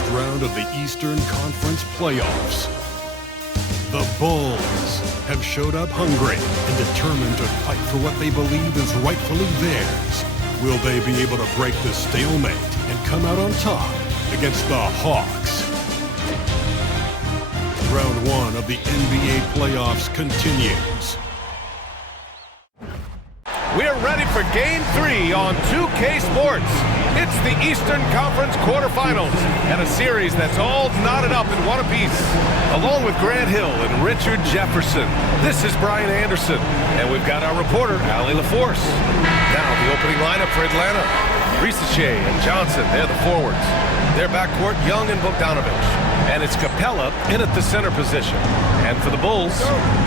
first round of the Eastern Conference playoffs. The Bulls have showed up hungry and determined to fight for what they believe is rightfully theirs. Will they be able to break the stalemate and come out on top against the Hawks? Round one of the NBA playoffs continues. We're ready for Game 3 on 2K Sports. It's the Eastern Conference quarterfinals and a series that's all knotted up in one apiece. Along with Grant Hill and Richard Jefferson, this is Brian Anderson, and we've got our reporter, Allie LaForce. Now the opening lineup for Atlanta. Risache and Johnson, they're the forwards. Their backcourt, Young and Bogdanovich. And it's Capella in at the center position. And for the Bulls,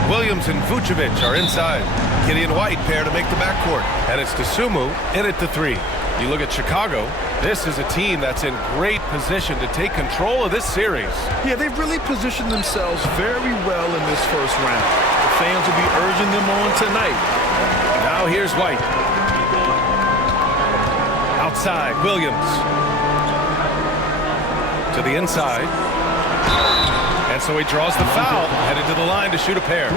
Williams and Vucevic are inside. Kitty and White pair to make the backcourt. And it's Dosunmu in at the 3. You look at Chicago, this is a team that's in great position to take control of this series. Yeah, they've really positioned themselves very well in this first round. The fans will be urging them on tonight. Now here's White. Outside, Williams. To the inside. And so he draws the foul, headed to the line to shoot a pair.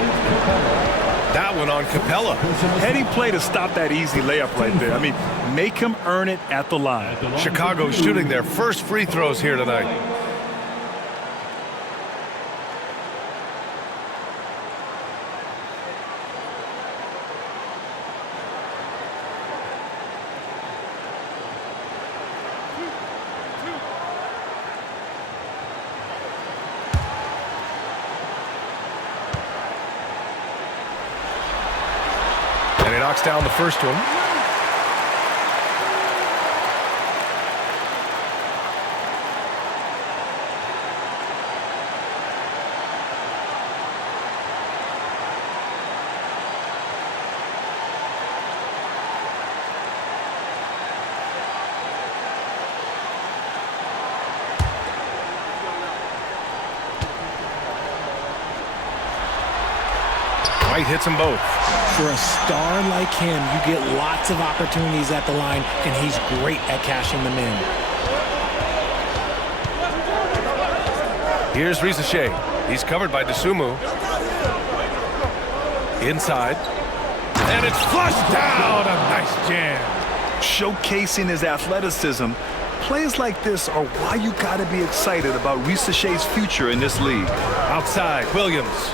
That one on Capella. Heady play to stop that easy layup right there. I mean, make him earn it at the line. Chicago shooting their first free throws here tonight. And he knocks down the first one. White hits them both. For a star like him, you get lots of opportunities at the line, and he's great at cashing them in. Here's Risache. He's covered by Dosunmu. Inside. And it's flushed down. A nice jam. Showcasing his athleticism, plays like this are why you got to be excited about Risache's future in this league. Outside, Williams.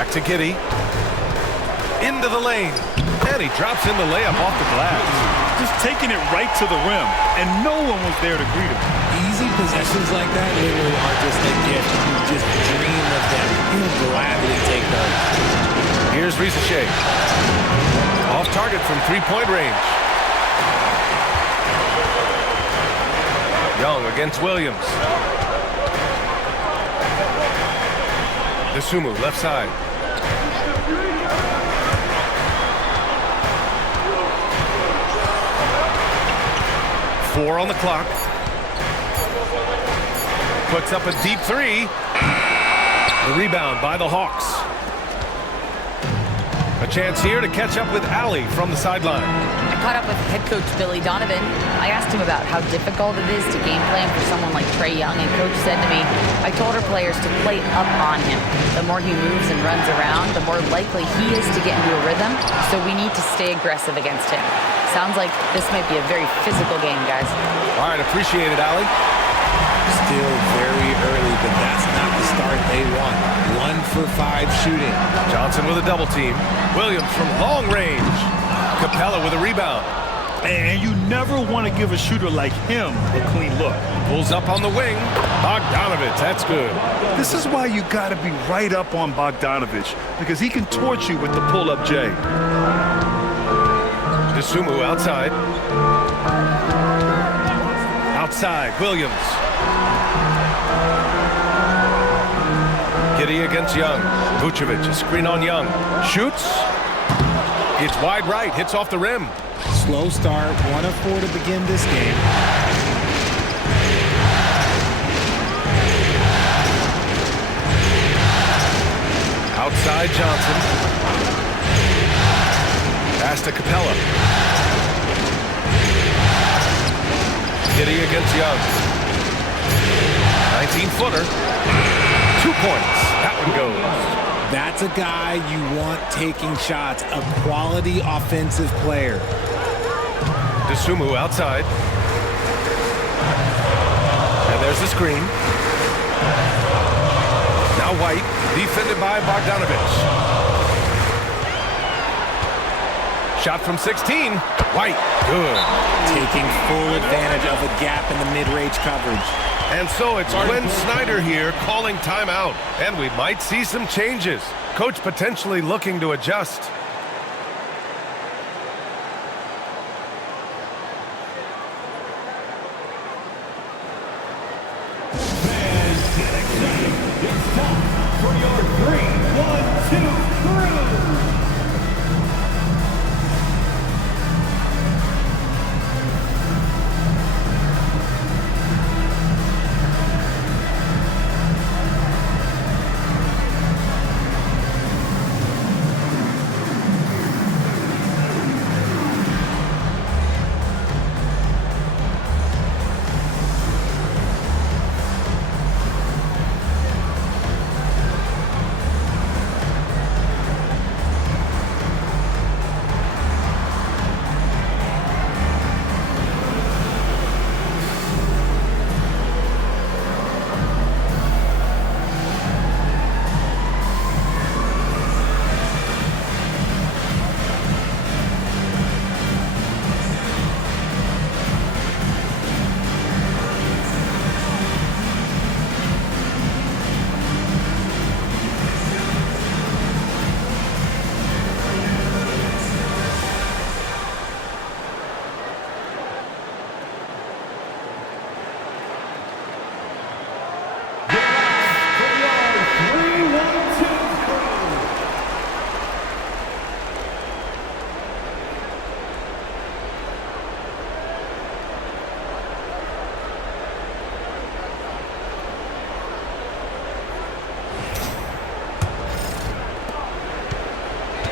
Back to Giddy. Into the lane. And he drops in the layup off the glass. Just taking it right to the rim, and no one was there to greet him. Easy possessions like that literally are just a gift. You just dream of them. He'll gladly take those. Here's Risache. Off target from three-point range. Young against Williams. Dosunmu, left side. 4 on the clock. Puts up a deep 3. The rebound by the Hawks. A chance here to catch up with Allie from the sideline. I caught up with head coach Billy Donovan. I asked him about how difficult it is to game plan for someone like Trae Young, and coach said to me, I told our players to play up on him. The more he moves and runs around, the more likely he is to get into a rhythm, so we need to stay aggressive against him. Sounds like this might be a very physical game, guys. All right, appreciate it, Allie. Still very early, but that's not the start they want. 1 for 5 shooting. Johnson with a double team. Williams from long range. Capella with a rebound. And you never want to give a shooter like him a clean look. Pulls up on the wing. Bogdanovich, that's good. This is why you got to be right up on Bogdanovich, because he can torch you with the pull-up J. Dosunmu outside. Outside, Williams. Giddy against Young. Vucevic, a screen on Young. Shoots. It's wide right, hits off the rim. Slow start, 1 of 4 to begin this game. Outside Johnson. Pass to Capella. Giddy against Young. 19-footer. 2 points. That one goes. That's a guy you want taking shots, a quality offensive player. DeSumo outside. And there's the screen. Now White, defended by Bogdanovich. Shot from 16. White, good. Taking full advantage of a gap in the mid-range coverage. And so it's Glenn Snyder here calling timeout. And we might see some changes. Coach potentially looking to adjust. Fans, get excited. It's time for your 3, 1, 2 crew.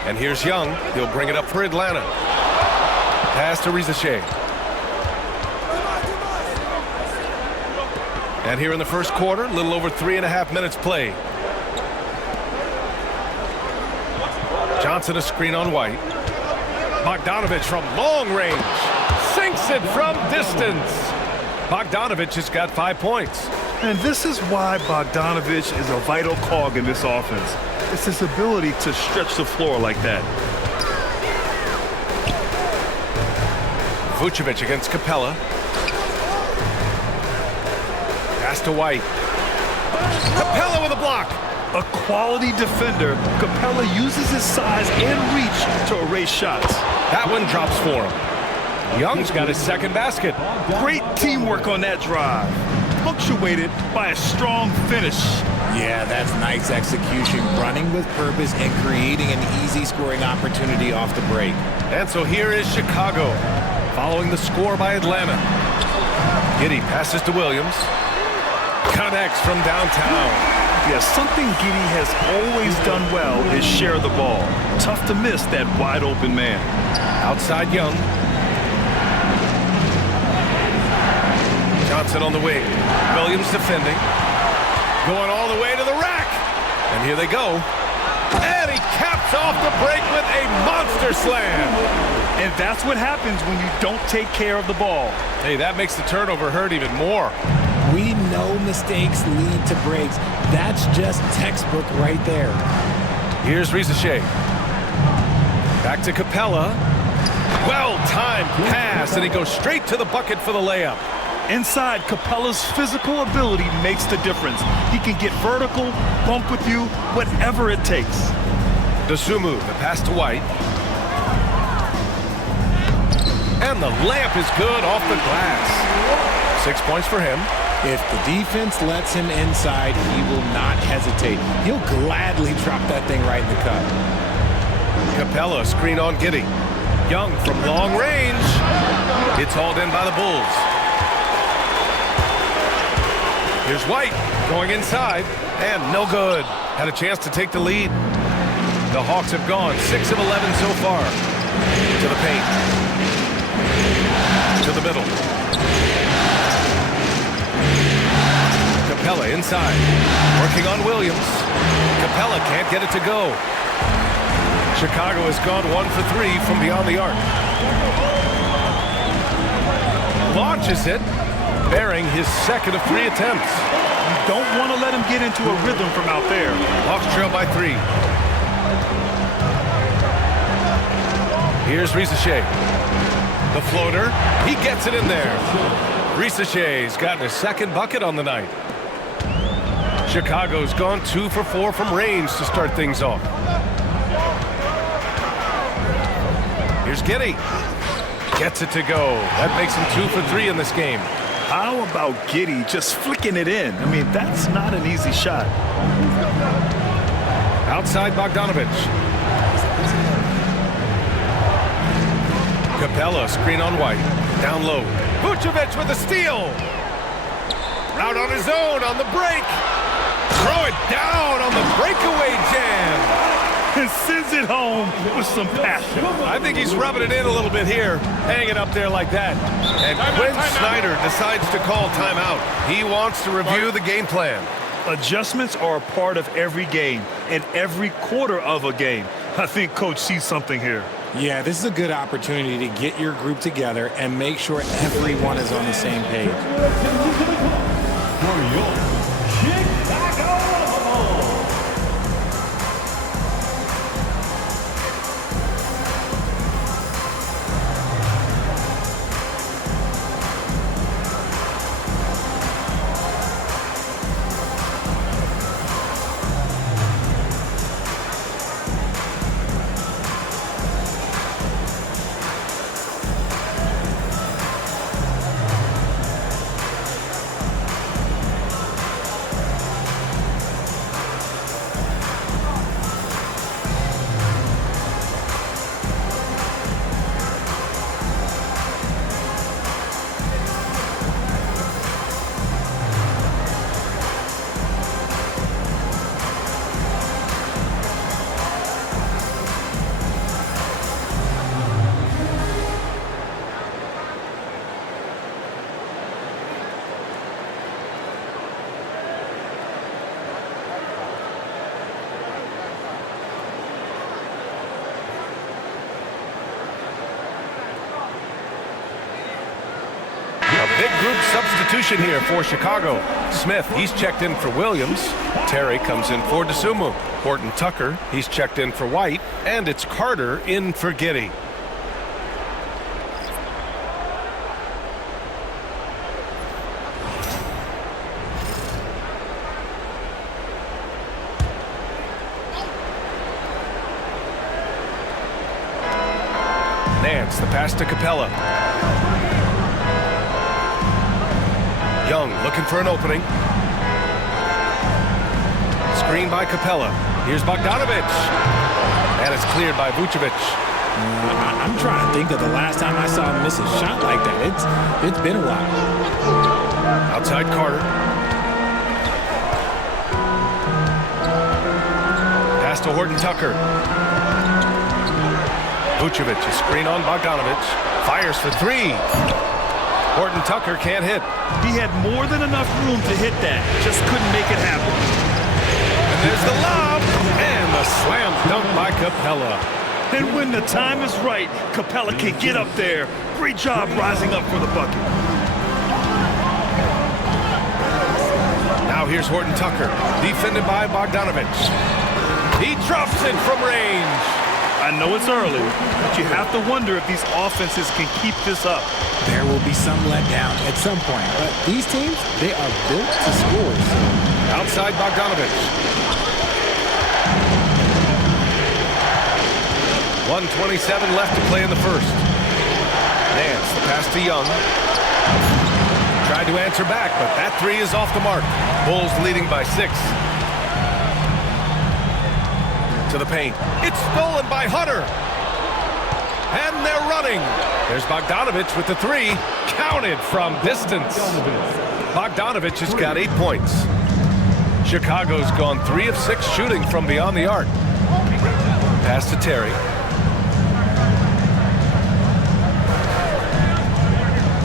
And here's Young. He'll bring it up for Atlanta. Pass to Rizachet. And here in the first quarter, a little over 3.5 minutes played. Johnson a screen on White. Bogdanovich from long range. Sinks it from distance. Bogdanovich has got 5 points. And this is why Bogdanovich is a vital cog in this offense. It's his ability to stretch the floor like that. Vucevic against Capella. Pass to White. Capella with a block. A quality defender, Capella uses his size and reach to erase shots. That one drops for him. Young's got his second basket. Great teamwork on that drive. Punctuated by a strong finish. Yeah, that's nice execution, running with purpose and creating an easy scoring opportunity off the break. And so here is Chicago, following the score by Atlanta. Giddy passes to Williams. Connects from downtown. Yeah, something Giddy has always done well is share the ball. Tough to miss that wide open man. Outside Young. Johnson on the wing. Williams defending. Going all the way to the rack. And here they go. And he caps off the break with a monster slam. And that's what happens when you don't take care of the ball. Hey, that makes the turnover hurt even more. We know mistakes lead to breaks. That's just textbook right there. Here's Rizachet. Back to Capella. Well-timed pass, and he goes straight to the bucket for the layup. Inside, Capella's physical ability makes the difference. He can get vertical, bump with you, whatever it takes. DeSumo, the pass to White. And the layup is good off the glass. 6 points for him. If the defense lets him inside, he will not hesitate. He'll gladly drop that thing right in the cup. Capella, screen on Giddy. Young from long range. It's hauled in by the Bulls. Here's White going inside, and no good. Had a chance to take the lead. The Hawks have gone 6 of 11 so far. To the paint. To the middle. Capella inside. Working on Williams. Capella can't get it to go. Chicago has gone 1 for 3 from beyond the arc. Launches it, bearing his second of 3 attempts. You don't want to let him get into a rhythm from out there. Hawks trail by 3. Here's Ricochet. The floater, he gets it in there. Ricochet's gotten his second bucket on the night. Chicago's gone 2 for 4 from range to start things off. Here's Giddey. Gets it to go. That makes him 2 for 3 in this game. How about Giddey just flicking it in? I mean, that's not an easy shot. Outside Bogdanovich. Capella, screen on White. Down low. Vucevic with a steal. Out on his own on the break. Throw it down on the breakaway jam. And sends it home with some passion. I think he's rubbing it in a little bit here. Hanging up there like that. And Quinn Snyder decides to call timeout. He wants to review the game plan. Adjustments are a part of every game and every quarter of a game. I think Coach sees something here. Yeah, this is a good opportunity to get your group together and make sure everyone is on the same page. Big group substitution here for Chicago. Smith, he's checked in for Williams. Terry comes in for DeSumo. Horton Tucker, he's checked in for White. And it's Carter in for Giddey. Nance, the pass to Capella. Young looking for an opening. Screen by Capella. Here's Bogdanovich. And it's cleared by Vucevic. I'm trying to think of the last time I saw him miss a shot like that. It's been a while. Outside Carter. Pass to Horton Tucker. Vucevic, a screen on Bogdanovich. Fires for 3. Horton Tucker can't hit. He had more than enough room to hit that. Just couldn't make it happen. And there's the lob. And the slam dunk by Capella. And when the time is right, Capella can get up there. Great job rising up for the bucket. Now here's Horton Tucker. Defended by Bogdanovich. He drops it from range. I know it's early, but you have to wonder if these offenses can keep this up. There will be some letdown at some point, but these teams, they are built to score. Outside Bogdanovich. 1:27 left to play in the first. Nance, the pass to Young. Tried to answer back, but that 3 is off the mark. Bulls leading by 6. To the paint. It's stolen by Hunter. And they're running. There's Bogdanovich with the 3. Counted from distance. Bogdanovich has got 8 points. Chicago's gone 3 of 6 shooting from beyond the arc. Pass to Terry.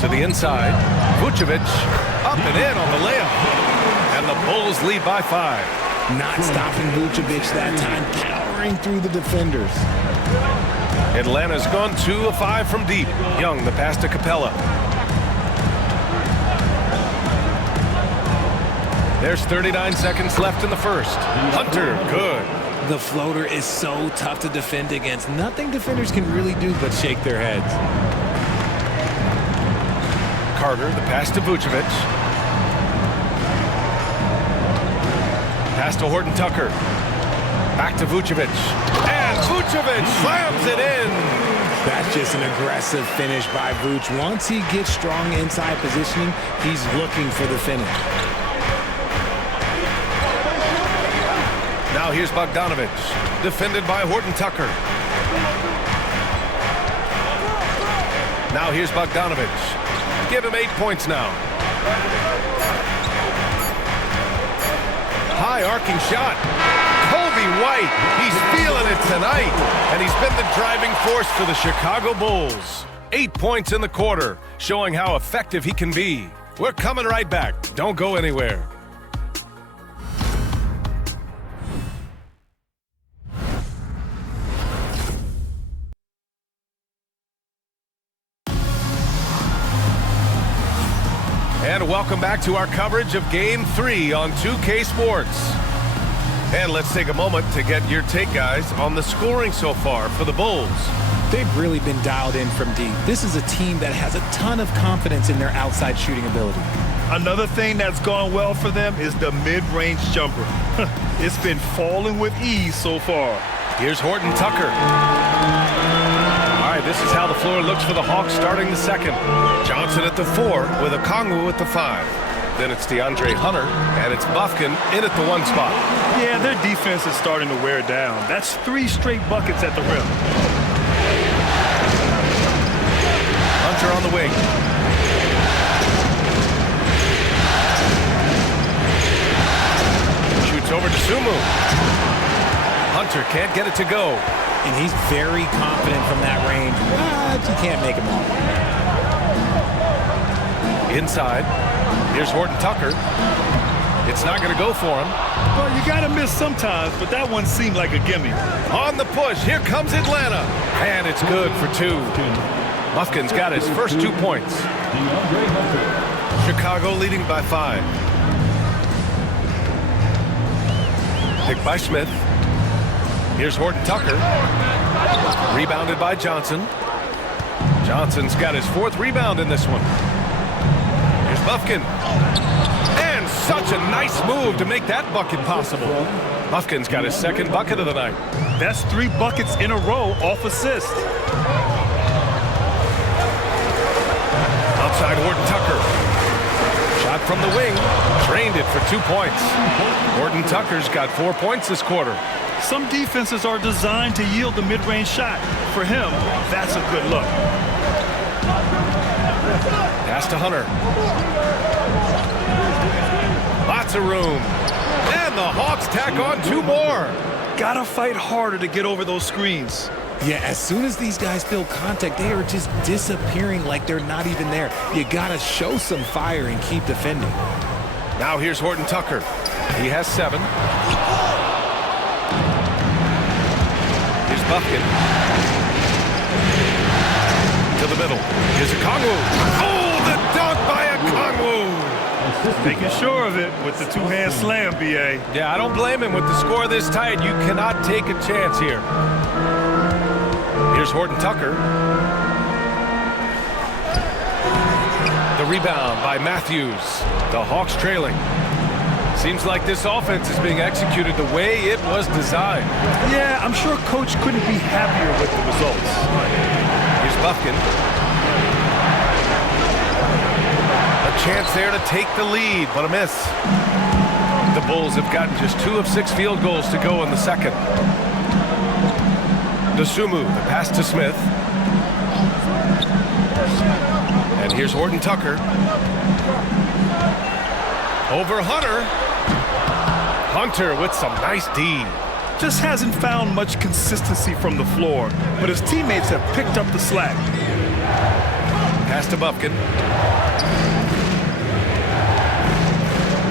To the inside. Vucevic up and in on the layup. And the Bulls lead by 5. Not stopping Vucevic that time, powering through the defenders. Atlanta's gone 2 of 5 from deep. Young, the pass to Capella. There's 39 seconds left in the first. Hunter, good. The floater is so tough to defend against. Nothing defenders can really do but shake their heads. Carter, the pass to Vucevic. Pass to Horton Tucker. Back to Vucevic. And Vucevic slams it in. That's just an aggressive finish by Vuce. Once he gets strong inside positioning, he's looking for the finish. Now here's Bogdanovic, defended by Horton Tucker. Now here's Bogdanovic. Give him 8 points now. High arcing shot. Kobe White, he's feeling it tonight. And he's been the driving force for the Chicago Bulls. 8 points in the quarter, showing how effective he can be. We're coming right back. Don't go anywhere. And welcome back to our coverage of Game 3 on 2K Sports. And let's take a moment to get your take, guys, on the scoring so far for the Bulls. They've really been dialed in from deep. This is a team that has a ton of confidence in their outside shooting ability. Another thing that's gone well for them is the mid-range jumper. It's been falling with ease so far. Here's Horton Tucker. All right, this is how the floor looks for the Hawks starting the second. Johnson at the 4 with Okongwu at the 5. Then it's DeAndre Hunter, and it's Bufkin in at the 1 spot. Yeah, their defense is starting to wear down. That's 3 straight buckets at the rim. Hunter on the wing. Shoots over to Sumu. Hunter can't get it to go. And he's very confident from that range, but you can't make him all. Inside. Here's Horton Tucker. It's not going to go for him. Well, you got to miss sometimes, but that one seemed like a gimme. On the push, here comes Atlanta. And it's good for 2. Bufkin's got his first 2 points. Chicago leading by 5. Picked by Smith. Here's Horton Tucker. Rebounded by Johnson. Johnson's got his 4th rebound in this one. Here's Bufkin. And such a nice move to make that bucket possible. Bufkin's got his 2nd bucket of the night. That's 3 buckets in a row off assist. Outside Horton Tucker. Shot from the wing. Drained it for 2 points. Horton Tucker's got 4 points this quarter. Some defenses are designed to yield the mid-range shot. For him, that's a good look. Pass to Hunter. Lots of room. And the Hawks tack on 2 more. Gotta fight harder to get over those screens. Yeah, as soon as these guys feel contact, they are just disappearing like they're not even there. You gotta show some fire and keep defending. Now here's Horton Tucker. He has 7. Here's Bufkin. To the middle. Here's Okongwu. Oh, the dunk by Okongwu. Making sure of it with the 2-hand slam, B.A. Yeah, I don't blame him with the score this tight. You cannot take a chance here. Here's Horton Tucker. The rebound by Matthews. The Hawks trailing. Seems like this offense is being executed the way it was designed. Yeah, I'm sure Coach couldn't be happier with the results. Here's Bufkin. A chance there to take the lead, but a miss. The Bulls have gotten just 2 of 6 field goals to go in the second. Sumu, the pass to Smith. And here's Horton Tucker. Over Hunter. Hunter with some nice D. Just hasn't found much consistency from the floor, but his teammates have picked up the slack. Pass to Bufkin.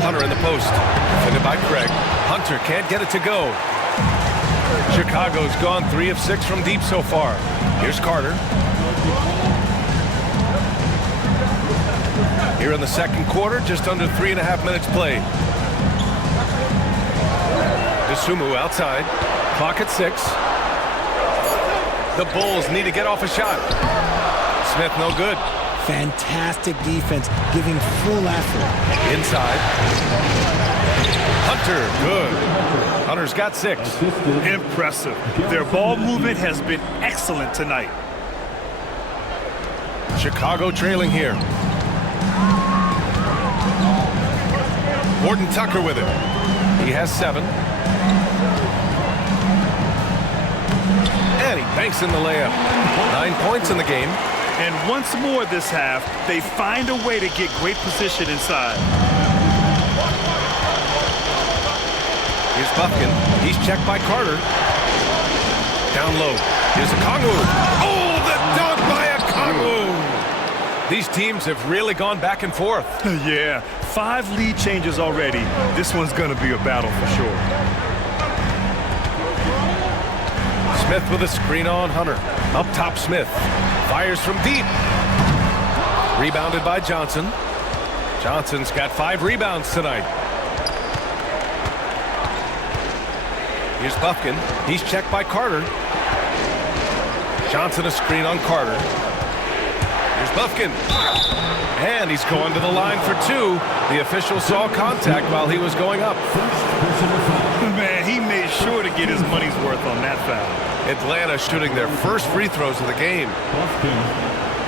Hunter in the post. Defended by Craig. Hunter can't get it to go. Chicago's gone 3 of 6 from deep so far. Here's Carter. Here in the second quarter, just under 3.5 minutes played. Dosunmu outside. Clock at 6. The Bulls need to get off a shot. Smith no good. Fantastic defense, giving full effort. Inside. Hunter, good. Hunter's got 6. Impressive. Their ball movement has been excellent tonight. Chicago trailing here. Gordon Tucker with it. He has 7. And he banks in the layup. 9 points in the game. And once more this half, they find a way to get great position inside. Here's Buffkin. He's checked by Carter. Down low. Here's Okongwu. Oh, the dunk by Okongwu. These teams have really gone back and forth. Yeah, 5 lead changes already. This one's going to be a battle for sure. Smith with a screen on Hunter. Up top, Smith. Fires from deep. Rebounded by Johnson. Johnson's got 5 rebounds tonight. Here's Buffkin. He's checked by Carter. Johnson a screen on Carter. Here's Buffkin. And he's going to the line for 2. The official saw contact while he was going up. Man, he made sure to get his money's worth on that foul. Atlanta shooting their first free throws of the game. Buffkin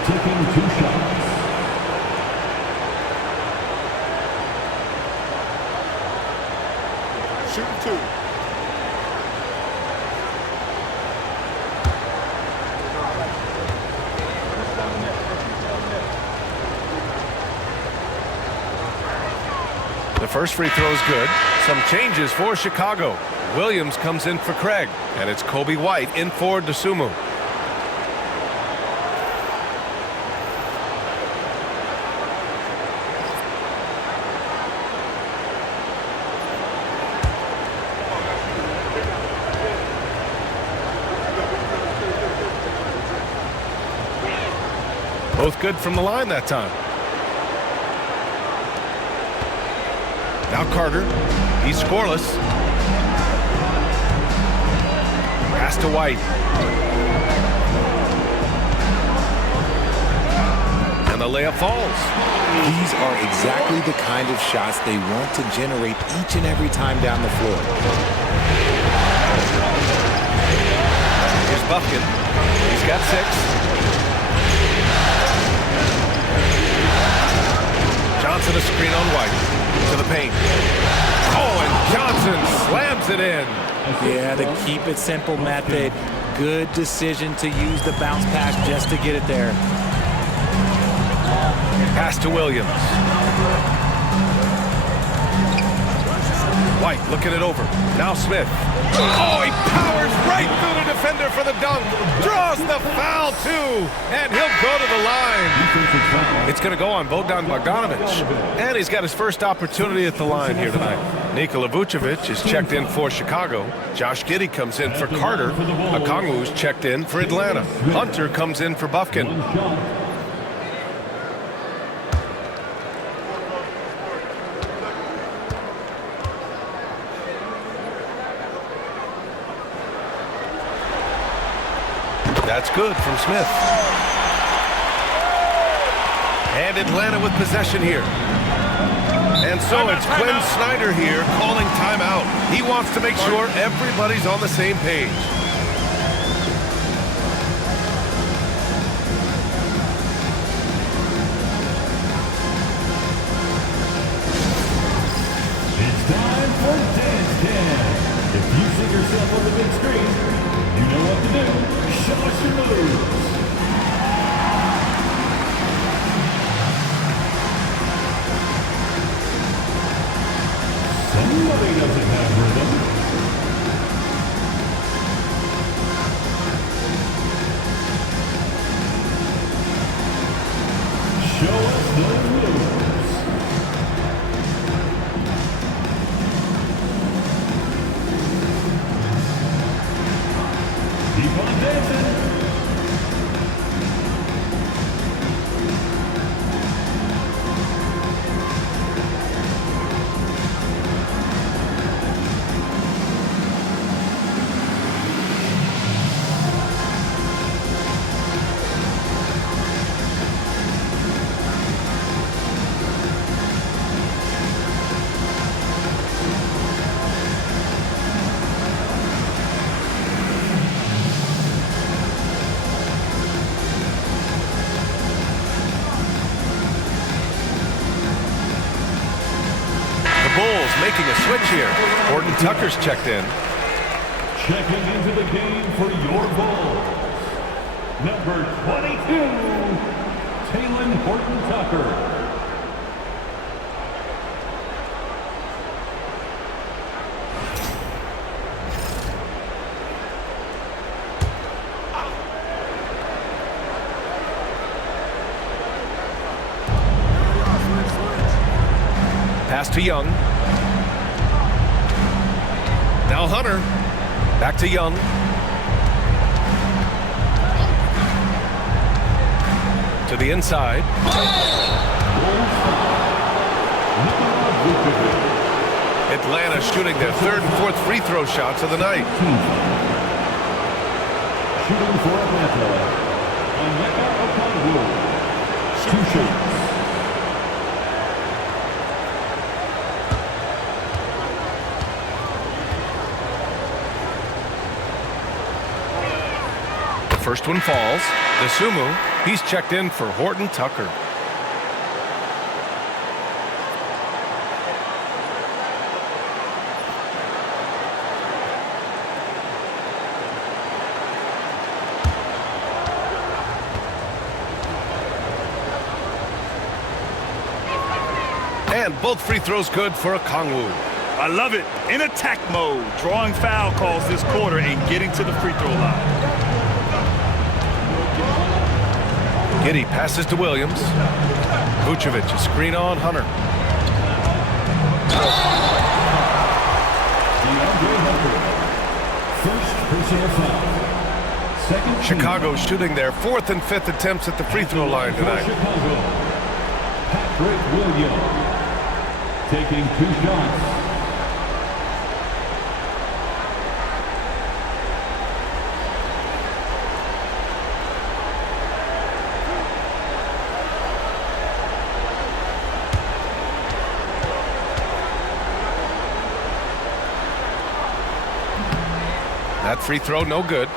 taking 2 shots. Shooting 2. The first free throw is good. Some changes for Chicago. Williams comes in for Craig, and it's Kobe White in for Dosunmu. Both good from the line that time. Now Carter. He's scoreless. Pass to White. And the layup falls. These are exactly the kind of shots they want to generate each and every time down the floor. Here's Buffkin. He's got 6. Johnson a screen on White. To the paint. Oh, and Johnson slams it in. Yeah, the keep it simple method. Good decision to use the bounce pass just to get it there. Pass to Williams. White looking it over. Now Smith. Oh, he powers right through the defender for the dunk. Draws the foul, too. And he'll go to the line. It's going to go on Bogdan Bogdanovic. And he's got his first opportunity at the line here tonight. Nikola Vucevic is checked in for Chicago. Josh Giddey comes in for Carter. Okongwu's checked in for Atlanta. Hunter comes in for Buffkin. That's good from Smith. And Atlanta with possession here. And so it's Quinn Snyder here calling timeout. He wants to make sure everybody's on the same page. It's time for Dance Dance. If you see yourself on the big screen, you know what to do. Show us your moves. Somebody doesn't have rhythm. Show us those moves. Keep on dancing. Bulls making a switch here. Horton Tucker's checked in. Checking into the game for your Bulls. Number 22, Taylor Horton Tucker. Pass to Young. Now Hunter. Back to Young. To the inside. Atlanta shooting their third and fourth free throw shots of the night. Shooting for Atlanta. Onyeka Okongwu. 2 shots. First one falls. Dasumu, he's checked in for Horton Tucker. And both free throws good for Okongwu. I love it. In attack mode, drawing foul calls this quarter and getting to the free throw line. Giddey passes to Williams. Vucevic, a screen on Hunter. First personal foul. Second. Chicago shooting their fourth and fifth attempts at the free throw line tonight. Chicago. Patrick Williams taking 2 shots. That free throw, no good.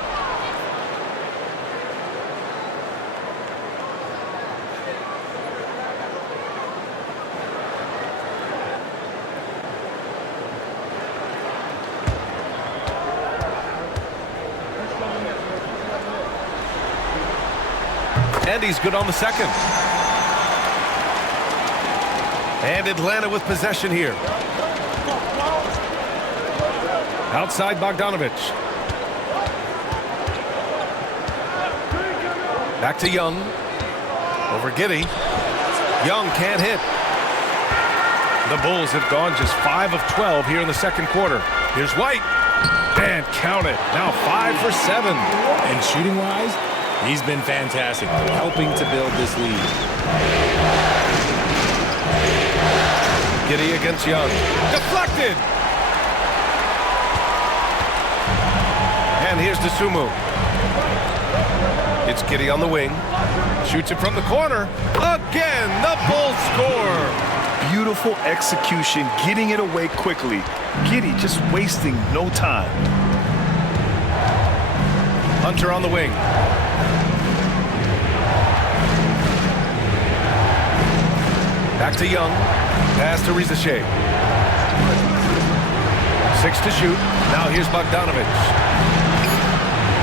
And he's good on the second. And Atlanta with possession here. Outside Bogdanovich. Back to Young. Over Giddey. Young can't hit. The Bulls have gone just 5 of 12 here in the second quarter. Here's White. And count it. Now 5 for 7. And shooting-wise, he's been fantastic, helping to build this lead. Giddey against Young. Deflected. And here's Dasumu. It's Giddey on the wing. Shoots it from the corner. Again, the Bulls score. Beautiful execution, getting it away quickly. Giddey just wasting no time. Hunter on the wing. Back to Young. Pass to Rizashea. 6 to shoot. Now here's Bogdanovich.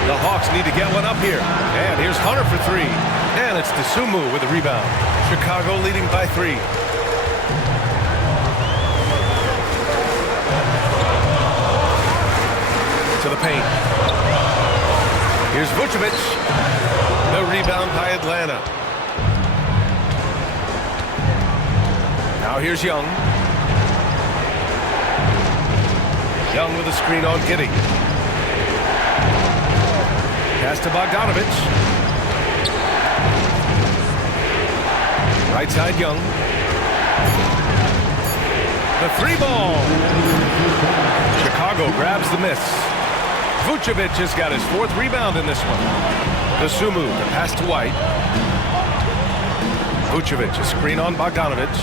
The Hawks need to get one up here. And here's Hunter for 3. And it's Dasumu with the rebound. Chicago leading by 3. To the paint. Here's Vucevic. The rebound by Atlanta. Now here's Young. Young with a screen on Giddey. Pass to Bogdanovich. Right side, Young. The three ball. Chicago grabs the miss. Vucevic has got his 4th rebound in this one. Dosunmu, the pass to White. Vucevic, a screen on Bogdanovich.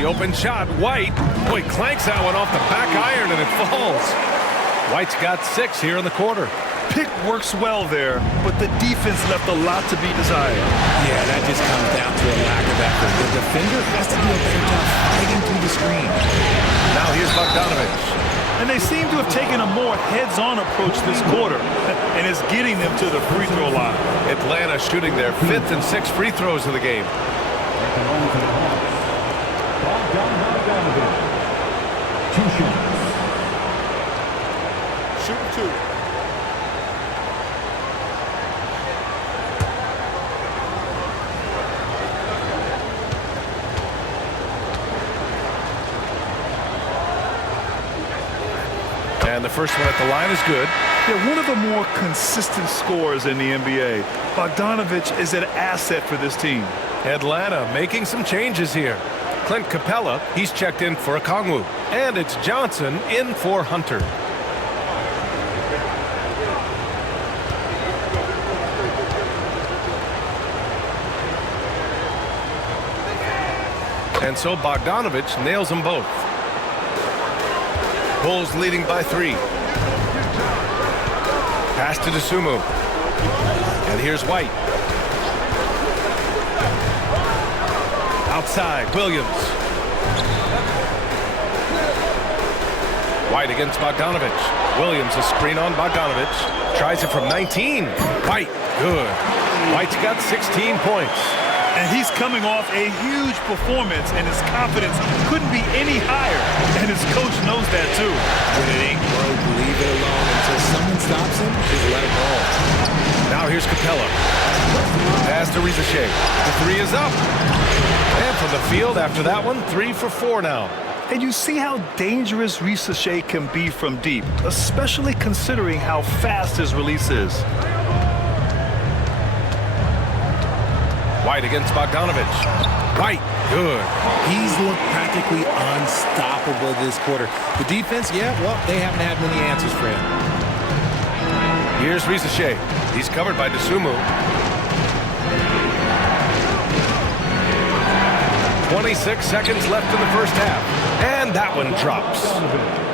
The open shot, White. Boy, clanks that one off the back iron and it falls. White's got 6 here in the quarter. Pick works well there, but the defense left a lot to be desired. Yeah, that just comes down to a lack of effort. The defender has to do a better job fighting through the screen. Now here's Bogdanovich. And they seem to have taken a more heads-on approach this quarter, and it's getting them to the free throw line. Atlanta shooting their 5th and 6th free throws of the game. Bogdanovich. 2 shots. Shooting 2. And the first one at the line is good. They're one of the more consistent scorers in the NBA. Bogdanovich is an asset for this team. Atlanta making some changes here. Clint Capella, he's checked in for Okongwu. And it's Johnson in for Hunter. And so Bogdanovich nails them both. Bulls leading by 3. Pass to Dosunmu. And here's White. Outside, Williams. White against Bogdanovich. Williams a screen on Bogdanovich. Tries it from 19. White, good. White's got 16 points. And he's coming off a huge performance, and his confidence couldn't be any higher. And his coach knows that, too. When it ain't broke, leave it alone. Until someone stops him, just let it roll. Now here's Capella. Pass to Ricochet. The 3 is up. And from the field after that one, 3 for 4 now. And you see how dangerous Ricochet can be from deep, especially considering how fast his release is. White against Bogdanovich. White, good. He's looked practically unstoppable this quarter. The defense, yeah, well, they haven't had many answers for him. Here's Ricochet. He's covered by Dosunmu. 26 seconds left in the first half. And that one drops.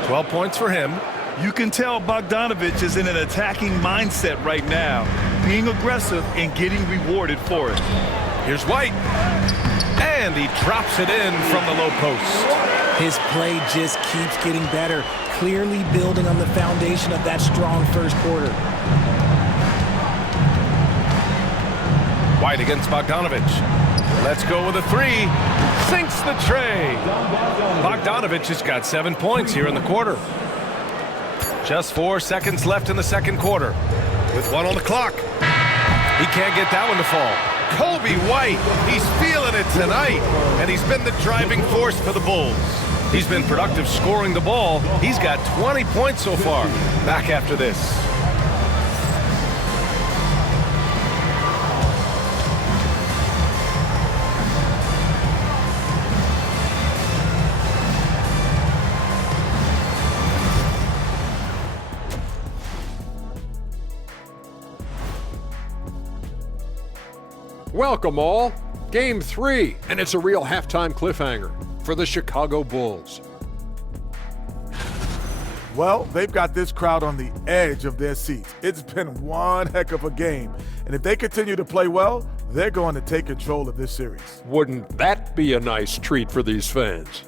12 points for him. You can tell Bogdanovich is in an attacking mindset right now, being aggressive and getting rewarded for it. Here's White. And he drops it in from the low post. His play just keeps getting better, clearly building on the foundation of that strong first quarter. White against Bogdanovich. Let's go with a 3. Sinks the tray. Bogdanovich has got 7 points here in the quarter. Just 4 seconds left in the second quarter. With 1 on the clock. He can't get that one to fall. Kobe White, he's feeling it tonight. And he's been the driving force for the Bulls. He's been productive scoring the ball. He's got 20 points so far. Back after this. Welcome all. Game 3, and it's a real halftime cliffhanger for the Chicago Bulls. Well, they've got this crowd on the edge of their seats. It's been one heck of a game. And if they continue to play well, they're going to take control of this series. Wouldn't that be a nice treat for these fans?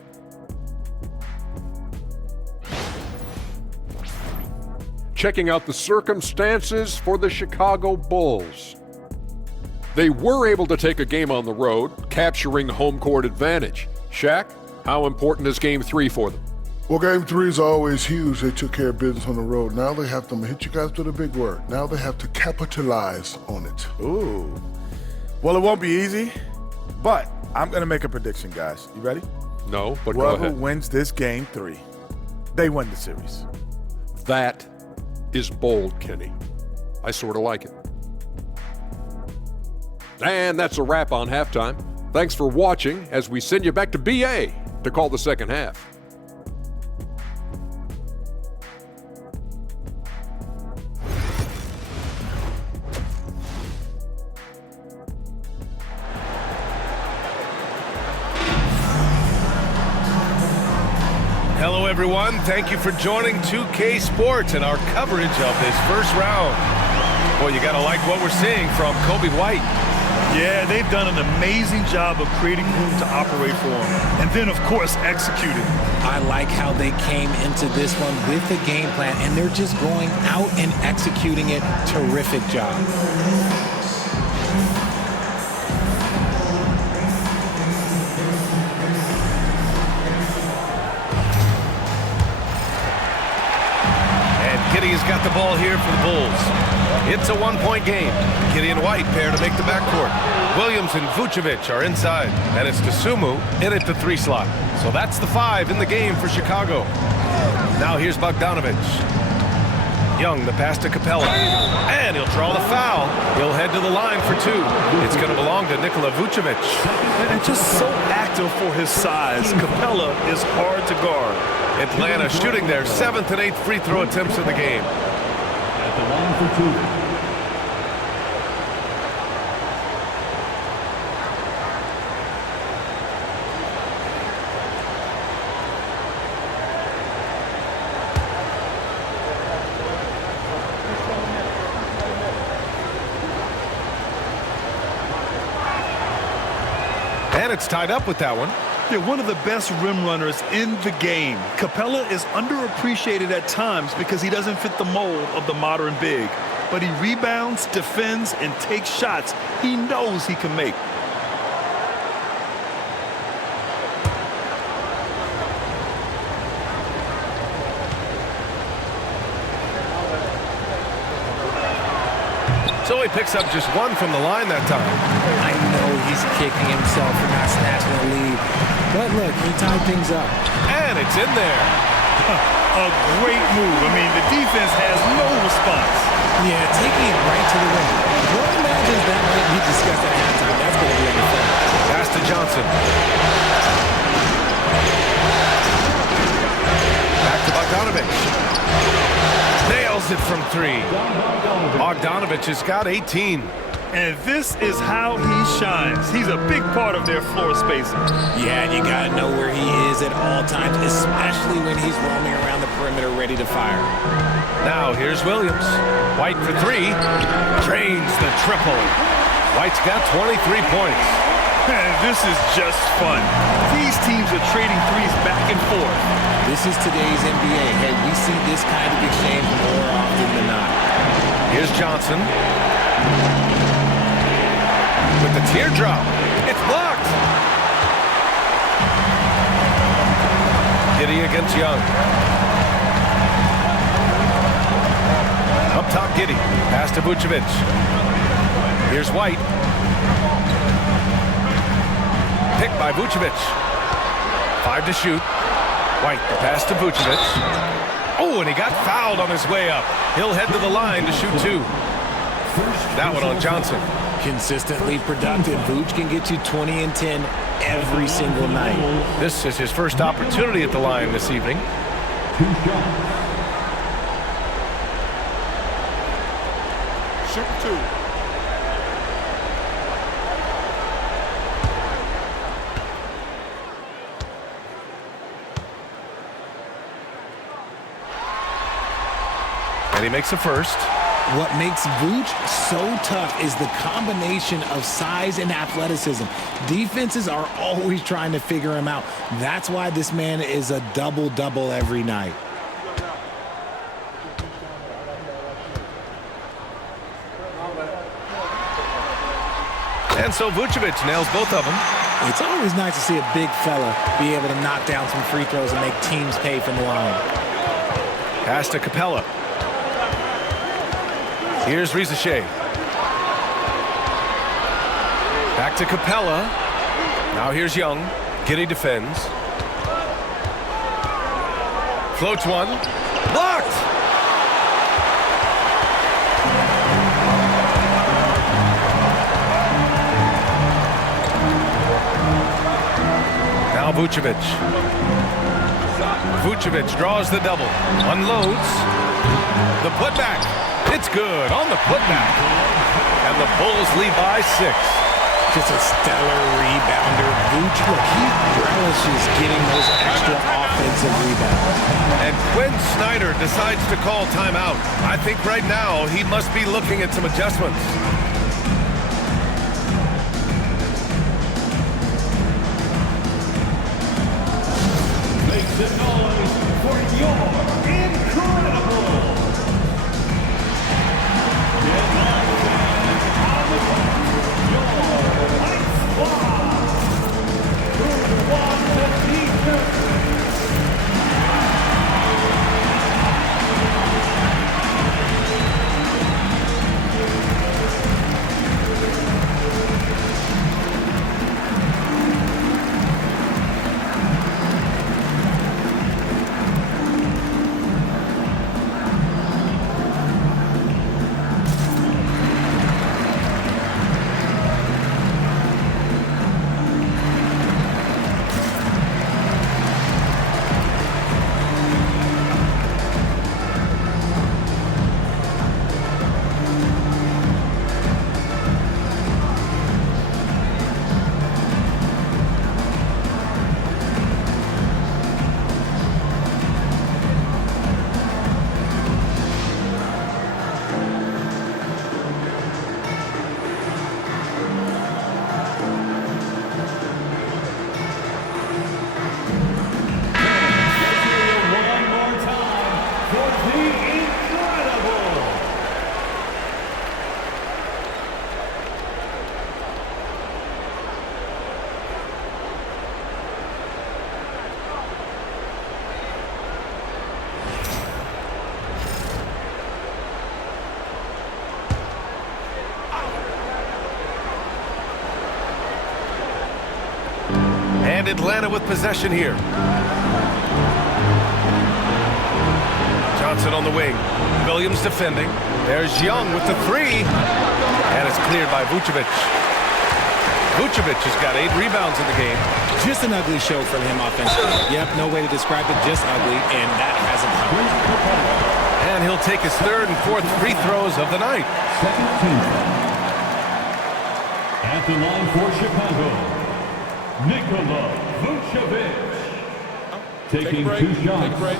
Checking out the circumstances for the Chicago Bulls. They were able to take a game on the road, capturing home court advantage. Shaq, how important is Game 3 for them? Well, Game 3 is always huge. They took care of business on the road. Now they have to hit you guys with a big word. Now they have to capitalize on it. Ooh. Well, it won't be easy, but I'm going to make a prediction, guys. You ready? No, but go Whoever ahead. wins this Game 3, they win the series. That is bold, Kenny. I sort of like it. And that's a wrap on halftime. Thanks for watching as we send you back to BA to call the second half. Hello, everyone. Thank you for joining 2K Sports and our coverage of this first round. Boy, you got to like what we're seeing from Kobe White. Yeah, they've done an amazing job of creating room to operate for him. And then, of course, executing. I like how they came into this one with a game plan, and they're just going out and executing it. Terrific job. Kitty has got the ball here for the Bulls. It's a one-point game. Kitty and White pair to make the backcourt. Williams and Vucevic are inside, and it's Dosunmu in at the 3 slot. So that's the 5 in the game for Chicago. Now here's Bogdanovic. Young, the pass to Capella, and he'll draw the foul. He'll head to the line for 2. It's going to belong to Nikola Vucevic. And just so active for his size, Capella is hard to guard. Atlanta shooting their 7th and 8th free throw attempts in the game. At the line for 2. And it's tied up with that one. They're one of the best rim runners in the game. Capella is underappreciated at times because he doesn't fit the mold of the modern big. But he rebounds, defends, and takes shots he knows he can make. So he picks up just 1 from the line that time. I know he's kicking himself for not snatching the lead. But look, he tied things up. And it's in there. A great move. I mean, the defense has no response. Yeah, taking it right to the rim. One imagines that might be discussed at halftime. That's going to be on the phone. Pass to Johnson. Back to Bogdanovic. Nails it from 3. Bogdanovic has got 18. And this is how he shines. He's a big part of their floor spacing. Yeah, and you got to know where he is at all times, especially when he's roaming around the perimeter ready to fire. Now here's Williams. White for 3. Drains the triple. White's got 23 points. Man, this is just fun. These teams are trading threes back and forth. This is today's NBA. Hey, we see this kind of exchange more often than not. Here's Johnson. With the teardrop. It's blocked. Giddey against Young. Up top, Giddey. Pass to Vucevic. Here's White. Picked by Vucevic. 5 to shoot. White, the pass to Vucevic. Oh, and he got fouled on his way up. He'll head to the line to shoot 2. That one on Johnson. Consistently productive. Vooch can get you 20 and 10 every single night. This is his first opportunity at the line this evening. 2 shots. Shoot 2. And he makes the first. What makes Vooch so tough is the combination of size and athleticism. Defenses are always trying to figure him out. That's why this man is a double-double every night. And so Vucevic nails both of them. It's always nice to see a big fella be able to knock down some free throws and make teams pay from the line. Pass to Capella. Here's Rizachet. Back to Capella. Now here's Young. Giddey defends. Floats one. Blocked! Vucevic. Vucevic draws the double. Unloads. The putback. It's good on the putback. And the Bulls lead by 6. Just a stellar rebounder. Vooch, look, he relishes getting those extra offensive rebounds. And Quinn Snyder decides to call timeout. I think right now he must be looking at some adjustments. Make some noise for your incredible And Atlanta with possession here. Johnson on the wing. Williams defending. There's Young with the 3. And it's cleared by Vucevic. Vucevic has got 8 rebounds in the game. Just an ugly show for him offensively. Yep, no way to describe it, just ugly, and that hasn't helped. And he'll take his 3rd and 4th free throws of the night. second team. At the line for Chicago, Nikola Vucevic. Taking 2 shots. Take a break.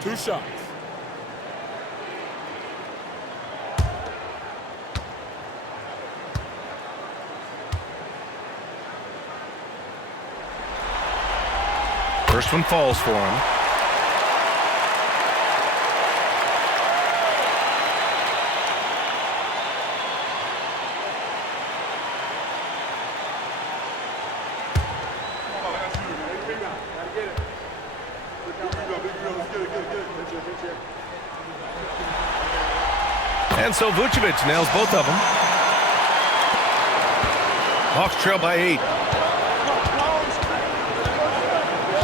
2 shots. First one falls for him. And so Vucevic nails both of them. Hawks trail by 8.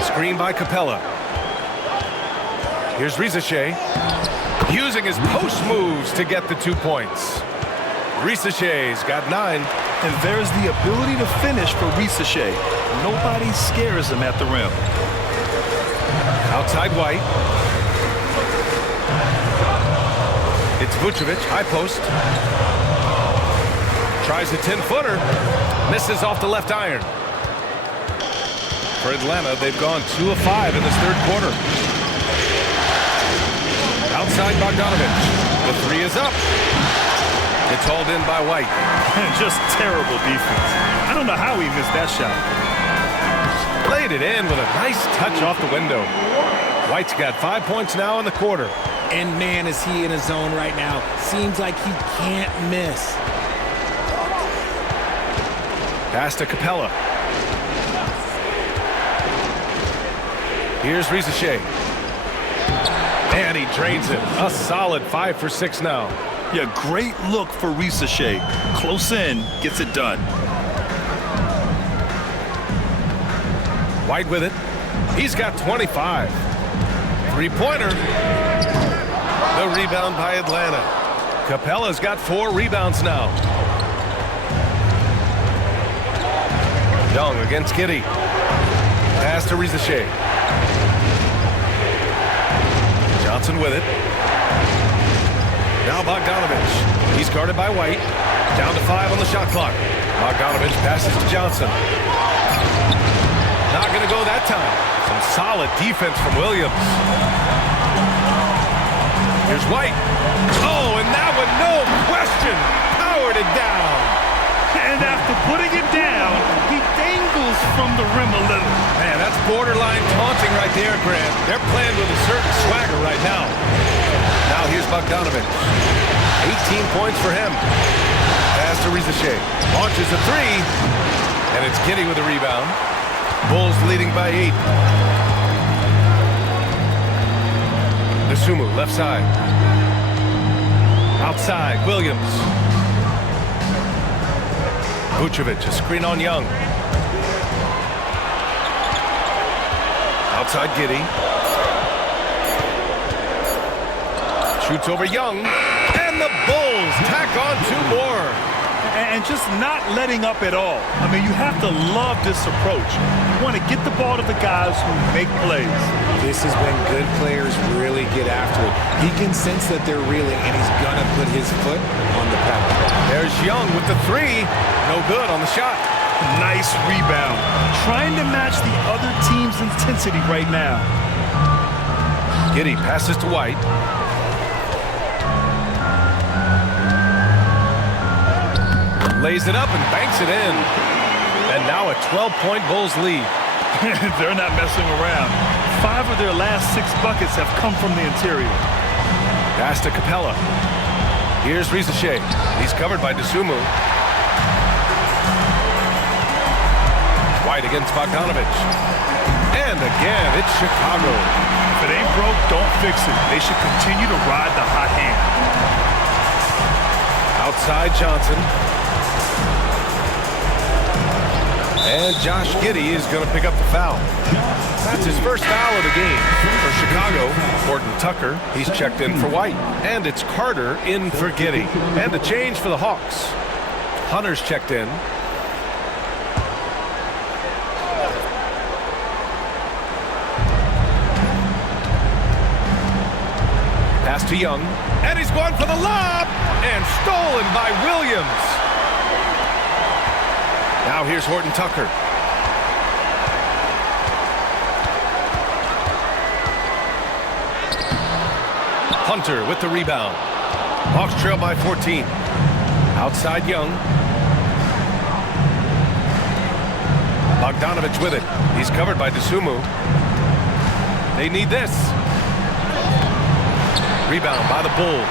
Screen by Capella. Here's Risache using his post moves to get the 2 points. Risache's got 9. And there's the ability to finish for Risache. Nobody scares him at the rim. Outside White. It's Vucevic, high post. Tries a 10-footer. Misses off the left iron. For Atlanta, they've gone 2 of 5 in this 3rd quarter. Outside Bogdanovic. The 3 is up. It's hauled in by White. Just terrible defense. I don't know how he missed that shot. Played it in with a nice touch off the window. White's got 5 points now in the quarter. And man, is he in a zone right now. Seems like he can't miss. Pass to Capella. Here's Risache. And he drains it. A solid 5 for 6 now. Yeah, great look for Risache. Close in, gets it done. White with it. He's got 25. 3-pointer. The rebound by Atlanta. Capella's got 4 rebounds now. Young against Giddey. Pass to Rizachet. Johnson with it. Now Bogdanovich. He's guarded by White. Down to 5 on the shot clock. Bogdanovich passes to Johnson. Not going to go that time. Some solid defense from Williams. Here's White. Oh, and that one, no question, powered it down. And after putting it down, he dangles from the rim a little. Man, that's borderline taunting right there, Grant. They're playing with a certain swagger right now. Now here's Bogdanovich. 18 points for him. Pass to Rizachet. Launches a 3. And it's Giddey with a rebound. Bulls leading by 8. Nasumu, left side. Outside, Williams. Vucevic, a screen on Young. Outside Giddey. Shoots over Young. And the Bulls tack on 2 more. And just not letting up at all. I mean, you have to love this approach. You want to get the ball to the guys who make plays. This is when good players really get after it. He can sense that they're reeling, and he's going to put his foot on the pedal. There's Young with the 3. No good on the shot. Nice rebound. Trying to match the other team's intensity right now. Giddey passes to White. Lays it up and banks it in. And now a 12-point Bulls lead. They're not messing around. 5 of their last 6 buckets have come from the interior. Pass to Capella. Here's Rizachet. He's covered by Nasumu. White against Bogdanovich. And again, it's Chicago. If it ain't broke, don't fix it. They should continue to ride the hot hand. Outside Johnson. And Josh Giddey is going to pick up the foul. That's his first foul of the game. For Chicago, Horton Tucker, he's checked in for White. And it's Carter in for Giddey. And a change for the Hawks. Hunter's checked in. Pass to Young. And he's going for the lob. And stolen by Williams. Now here's Horton Tucker. Hunter with the rebound. Hawks trail by 14. Outside Young. Bogdanovich with it. He's covered by Nasumu. They need this. Rebound by the Bulls.